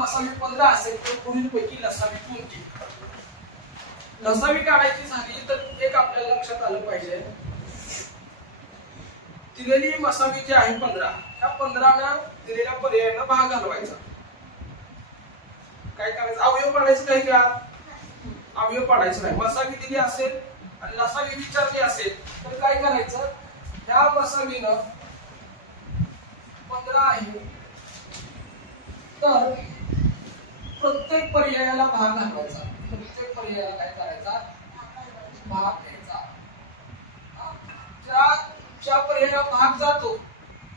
मसावी 15 असेल तर पुढीलपैकी लसावी कोणती? लसावी काढायची झाली तर एक आपल्याला लक्षात आलं पाहिजे, दिलेली मसावी जी आहे 15, त्या 15 दिलेल्या पर्यायाला भाग घालवायचा. काय करायचं? अवयव पाडायचं काही का? अवयव पाडायचं नाही. मसावी दिली असेल आणि लसावी विचारली असेल तर काय करायचं? ह्या मसावीनं 15 आहे तर प्रत्येक पर्यायाला भाग घालवायचा. प्रत्येक पर्यायाला काय करायचा? भाग घ्यायचा. ज्या पर्यायाला भाग जातो,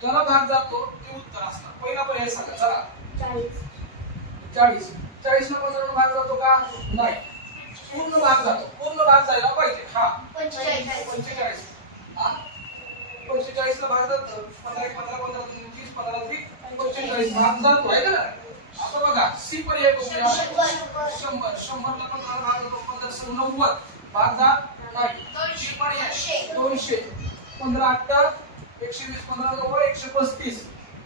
ज्याला भाग जातो ते उत्तर असणार. पहिला पर्याय सांगा. चला 40. 40 ला 15 भाग जातो का? नाही. पूर्ण भाग जातो. पूर्ण भाग जायला पाहिजे. हा 45. 45 ला भाग जातो. 15 15 30 15 45 भाग जातो आहे का? आता बघा सी पर्याय बघूया. 100 ला 15 भाग जातो. 15 90 भाग जात नाही. 200 पर्याय 200 15 8 120 15 9 135.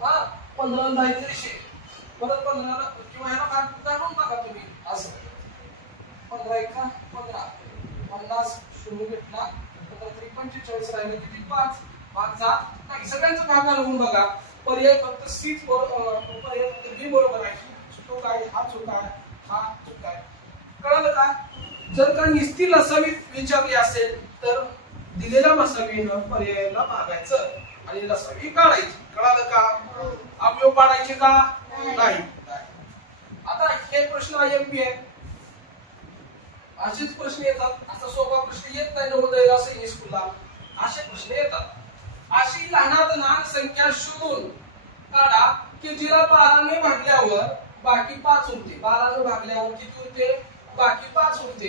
हा 15 10 300 परत 15 किंवा ह्याला भाग घालून बघा तुम्ही असं. 15 1 15 50 शून्य भेटला. 15 45 राहिले किती? 5 भाग जात नाही. सगळ्यांचा भाग घालून बघा. पर्याय फक्त सीच पर्याय फक्त बी बरोबर आहे. चूक आहे, हा चूक आहे, हा चूक आहे. कळलं का? जर का निस्ती लसावी विचारली असेल तर दिलेल्या मसावीनं पर्यायाला भागायचं आणि लसावी काढायची. कळलं का? अवयव पाडायचे का? नाही. आता हे प्रश्न आयएमपी आहे. असेच प्रश्न येतात. असा सोपा प्रश्न येत नाही नवोदयला सैनिक स्कूलला. असे प्रश्न येतात. अशी लहानात लहान संख्या शोधून काढा की जिला 12 ने भागल्यावर बाकी 5 उरते. 12 ने भागल्यावर किती उरते? बाकी 5 उरते.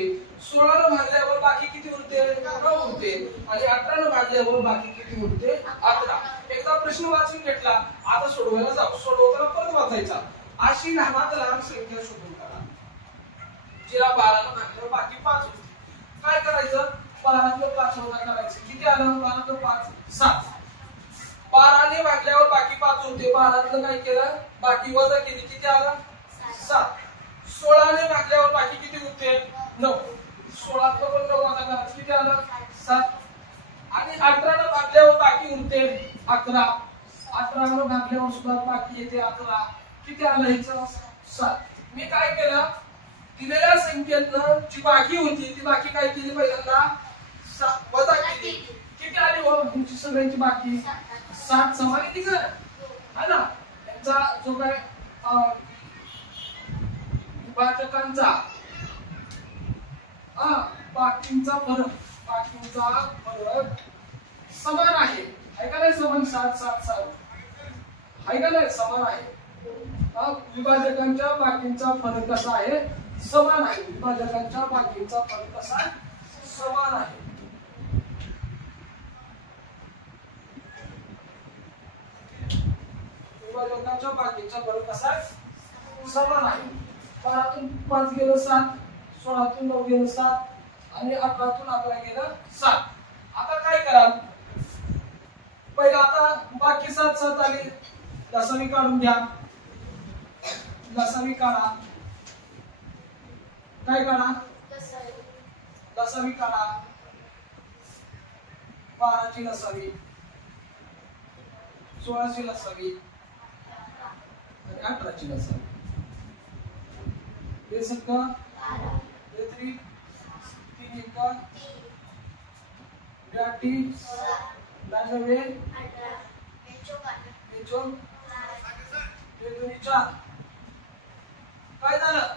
16 ने भागल्यावर बाकी किती उरते? 9 उरते. आणि 18 ने भागल्यावर बाकी किती उरते? 11. एकदा प्रश्न वाचून घेतला. आता सोडवायला जाऊ. सोडवताना परत वाचायचा. अशी लहानात लहान संख्या शोधून काढा जिला 12 ने भागल्यावर बाकी 5 उरते. काय करायचं? 12 ने 5 वजा करायचं. किती आलं? 12 ने 5 7. 12 ने भागल्यावर बाकी 5 उरते. 12 ने काय केलं? बाकी वजा केली. किती आलं? 7. 16 ने भागल्यावर बाकी किती उरते? 9. 16 ने पण 9 वजा करायचं. किती आलं? 7. आणि 18 ने भागल्यावर बाकी उरते 11. 18 ने भागल्यावर सुद्धा बाकी येते 11. किती आलं ह्याचं? 7. मी काय केलं? दिलेल्या संख्येतनं जी बाकी होती ती बाकी काय केली? पहिल्यांदा वजा केली. किती आली हो तुमची सगळ्यांची बाकी? 7 समान येते का? है ना? यांचा जो काय विभाजकांचा बाकींचा फरक समान आहे. का नाही? समान 7 7 7 आहे का नाही? समान आहे. विभाजकांच्या बाकींचा फरक कसा आहे? समान आहे. विभाजकांच्या बाकींचा फरक कसा आहे? समान आहे. विभाजकांच्या बाकींचा फरक कसा आहे? समान आहे. 12 तून 5 गेलं 7, 16 तून 9 गेलं 7 आणि 18 तून 11 गेलं 7. आता काय कराल? पहिला आता बाकी 7 7 आले. लसावी काढून घ्या. लसावी काढा. काय काढा? लसावी काढा. 12 ची लसावी, 16 ची लसावी आणि 18 ची लसावी. हे सगळं 3 3 1 82 92 24 4. काय झालं?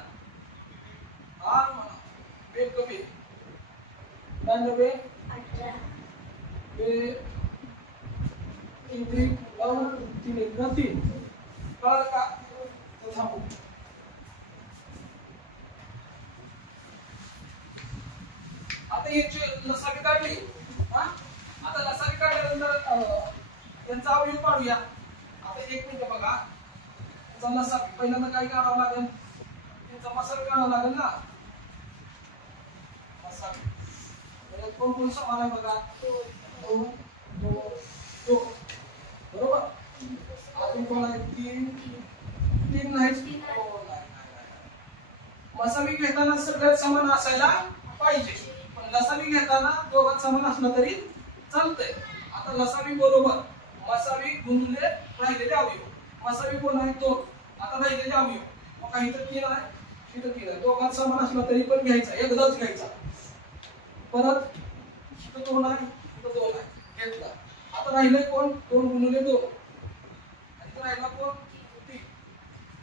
वेग कमी 92 3 3 9 3 1 3. कळलं का? थांबू. आता याची लसावी काढली. आता लसावी काढल्यानंतर यांचा अवयव पाडूया. आता 1 मिनिट बघा. लसावी पहिल्यांदा काय काढावं लागेल? यांचा मसाला काढावा लागेल ना. मसाला कोण कोण समान आहे बघा? 2 2 2 बरोबर. अजून कोण आहे? 3 3 नाही. मसावी घेताना सगळ्यात समान असायला पाहिजे, पण लसावी घेताना दोघात समान असला तरी चालतंय. आता लसावी बरोबर मसावी गुंतले राहिलेले अवयव. मसावी कोण आहे? 2. आता राहिलेले अवयव मग इथं 3 आहे, इथं 3 आहे. दोघात समान असला तरी पण घ्यायचा, एकदाच घ्यायचा. परत इथं 2 आहे, इथं 2 आहे, घेतला. आता राहिले कोण? 2 गुणिले 2. इथं राहिला कोण? 3.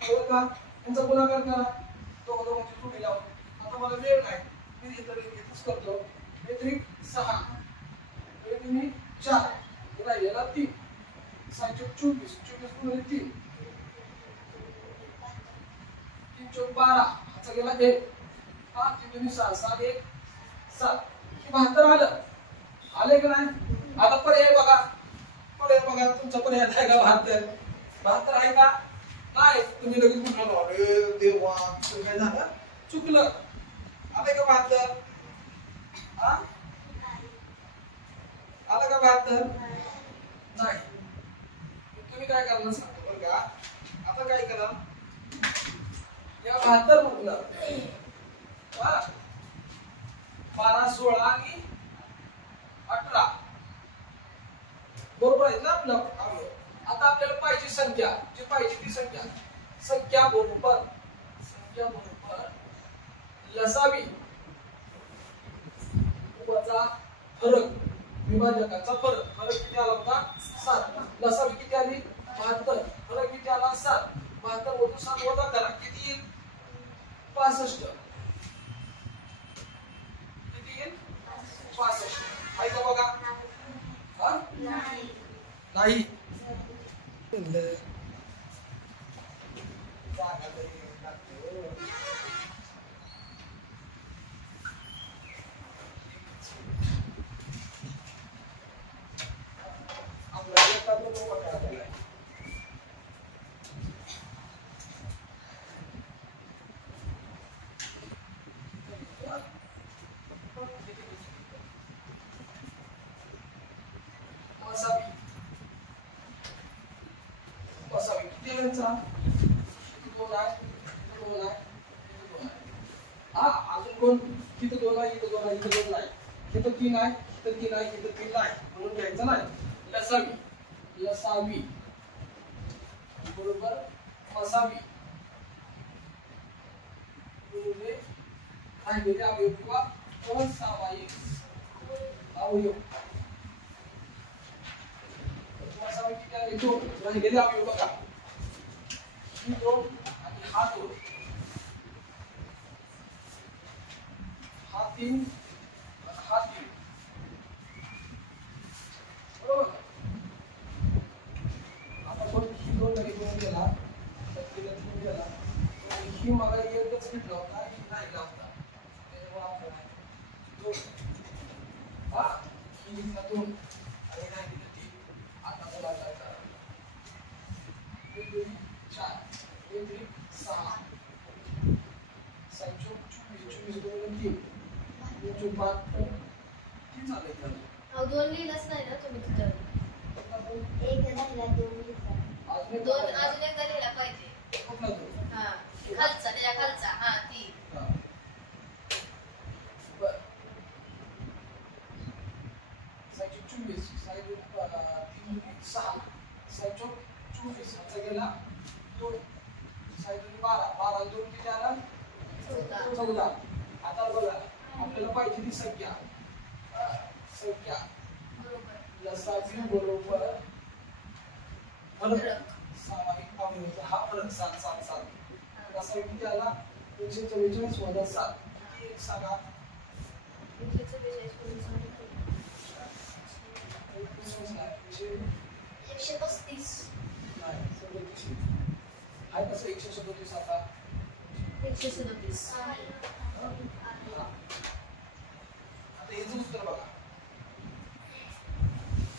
बरोबर का? यांचा गुणाकार करा, दोघांची जोडी लावून. आता मला वेळ नाही, मी इथं इथंच करतो. हे 3 6, हे 3 4, राहिलेला 3. 6 24, 24 गुणिले 3, 3 चौक 12, चा गेला 1. 3 6, 7 1 7, 72 आलं. आले का नाही? आता पर्याय बघा, पर्याय बघा. तुमचा पर्याय आहे का? 72. 72 आहे का? नाही. तुम्ही लगेच म्हणाल अरे देवा काय झालं, चुकलं. आले का 72? आलं का 72? नाही. तुम्ही काय करणार सांगतो बरं का. आता काय करा, या 72 म्हटलं 12 16 आणि 18 बरोबर आहे ना आपलं अवयव. आता आपल्याला पाहिजे संख्या, जी पाहिजे ती संख्या बरोबर लसावी वजा फरक, विभाजकाचा फरक किती आला होता? 7. लसावी किती आली? 72. फरक किती आला? 7. 72 मधून 7 वजा करा, किती येईल? 65. किती येईल? 65. आहे का बघा? नाही. अजून कोण? तिथं 2 आहे, इथं 2 आहे, इथं 2 नाही, इथं 3 आहे, इथं 3 आहे, इथं 3 नाही, म्हणून घ्यायचं नाही. लसावी बरोबर मसावी गुणिले राहिलेले अवयव किंवा असामायिक अवयव. मसावी किती आहे? 2. राहिलेले अवयव बघा, 2 आणि हा 2, हा 3, हा 3 बरोबर. आता कोण ही 2 लगेच घेऊन गेला, गेला ही मला एकच भेटला होता, ही राहिला होता, त्याच्यामुळे आपल्याला 2 ही लिहिला 2 आणि राहिलेलं 3. आता मला काय करा, 2 4 1 6 7 24 24 3 किती झाले त्याला? 2 लिहिलंच नाही ना तुम्ही तिथं. 1 लिहिला, 2 लिहिला. 2 अजून एकदा लिहिला पाहिजे. कुठला 2? हा खालचा, त्याच्या खालचा. हा 3. बर 24 3 6 24 चा गेला 2 12 12 2 किती आला? 14. आता बघा आपल्याला पाहिजे ती संख्या लसावी बरोबर फरक सामायिक अवयव. हा फरक 7 7 7. लसावी किती आला? 144 वजा 7 किती येईल सांगा? 135. नाही 37. आहे कसं 137? आता 137. आता याचं उत्तर बघा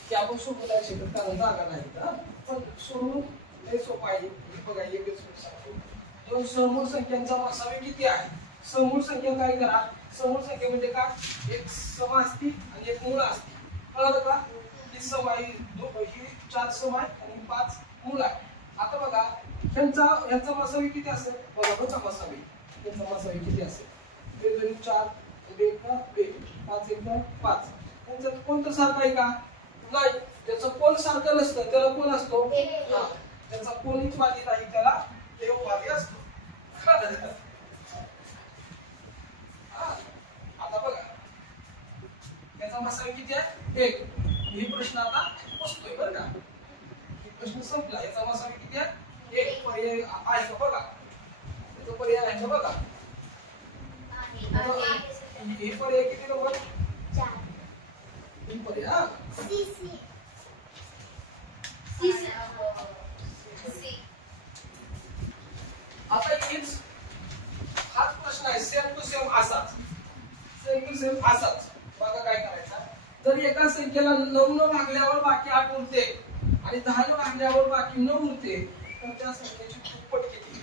की आपण सोबत आहे शिकत कारण जागा नाही का, पण सोडून हे सोपं आहे. बघा एकच सांगतो, 2 समूळ संख्यांचा मसावी किती आहे? समूळ संख्या काय करा, समूळ संख्या म्हणजे काय? एक सम असती आणि एक मूळ असती, कळलं का? ही सम आहे, ही 4 सम आहे आणि 5 मूळ आहे. आता बघा यांचा मसावी किती असेल बघा. बघा मसावी त्याचा मसावी किती असेल? 2 2 4 2 1 2 5 1 5. त्यांचं कोणतं सारखं आहे का? नाही. त्याचं कोण सारखं नसतं त्याला कोण असतो? हा. त्याचा कोणीच वादी नाही त्याला देववादी असतो. आता बघा त्याचा मसावी किती आहे? 1. हे प्रश्न आता बसतोय बरं का? प्रश्न संपला. याचा मसावी किती आहे? 1. पर्याय आहे का बघा? त्याचा पर्याय आहे का बघा? हे पर्याय किती नंबर? 4. हे पर्याय हा. आता हेच हाच प्रश्न आहे. सेम टू सेम असाच. सेम टू सेम असाच. बघा काय करायचं. जर एका संख्येला 9 न भागल्यावर बाकी 8 उरते आणि 10 न भागल्यावर बाकी 9 उरते तर त्या संख्येची दुप्पट किती?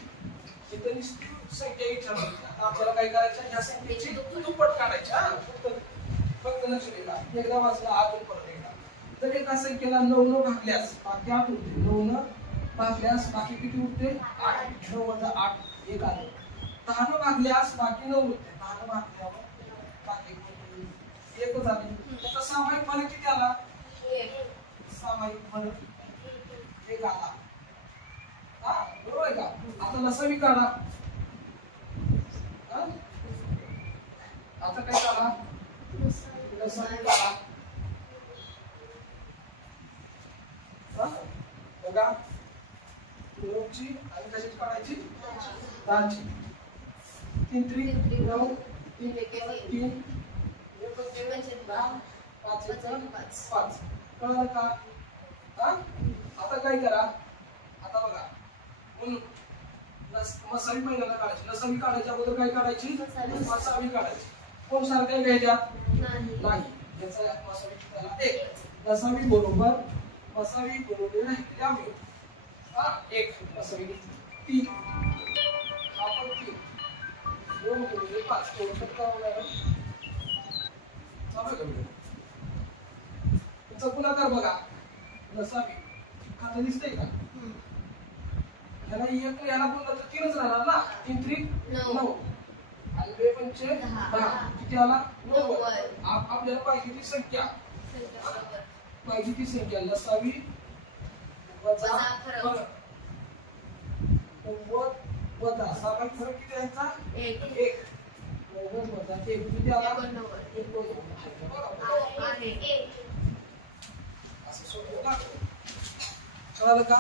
इथं निश्चित संख्या विचारली. आपल्याला काय करायचं? ह्या संख्येची दुप्पट काढायची. हा फक्त लक्ष द्या. एकदा वाचला अजून परत एकदा. जर एका संख्येला 9 न भागल्यास बाकी 8 उरते. 9 न भागल्यास बाकी किती उरते? 8. 9 वजा 8 1 आले. 10 न भागल्यास बाकी 9 उरते. 10 न भागल्यावर बाकी 1 झाले. त्याचा सामायिक फरक किती आला? 1. सामायिक फरक 1 आला. हा बरोबर आहे का? आता लसावी काढा. आता काय काढा? लसावी काढा. बघा नऊची आणि कशाची काढायची? 10ची. 3 3 9 3 1 3 5 1 5. कळलं का? आता काय करा? आता बघा म्हणून मसावी पहिल्यांदा काढायची. लसावी काढायच्या अगोदर काय काढायची? मसावी काढायची. कोण सारखं घ्यायच्या? नाही. याचा मसावी त्याला 1. लसावी बरोबर मसावी बरोबर आहे त्यामुळे 1 मसावी 3 हा पण 3 2 गुणिले 5 थोडं काय होणार? गुणाकार बघा. लसावी आता दिसतंय का? याला 1 याला बोललं तर 3च राहणार ना. 3 3 9 आणि 2 पंचे 10. किती आला? 90. आपल्याला पाहिजे ती संख्या. पाहिजे ती संख्या लसावी वजा फरक. 90 वजा सामायिक फरक किती यायचा? 1. 90 वजा 1 किती आला? 89. असं सोडलं. कळलं का?